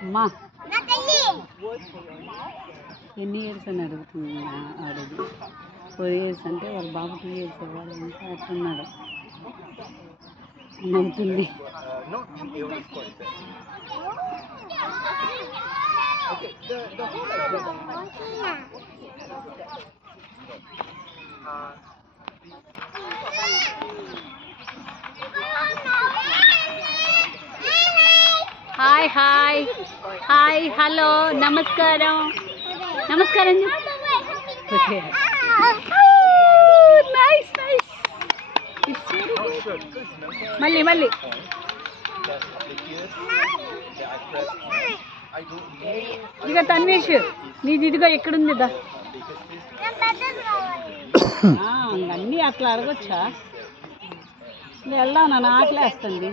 అమ్మా ఎన్ని ఇయర్స్ అని అడుగుతుంది ఆడది. 4 years అంటే వాళ్ళ బాబు 2 years వాళ్ళు ఇంకా అట్టున్నాడు నవ్వుతుంది. హాయ్ హాయ్ హాయ్ హలో నమస్కారం నమస్కారం నైస్ నైస్ మళ్ళీ మళ్ళీ ఇదిగో తన్వేష్ నీది ఇదిగో ఎక్కడుంది దా అన్నీ అట్లా అడగొచ్చా వెళ్దాం నన్ను ఆకలేస్తుంది.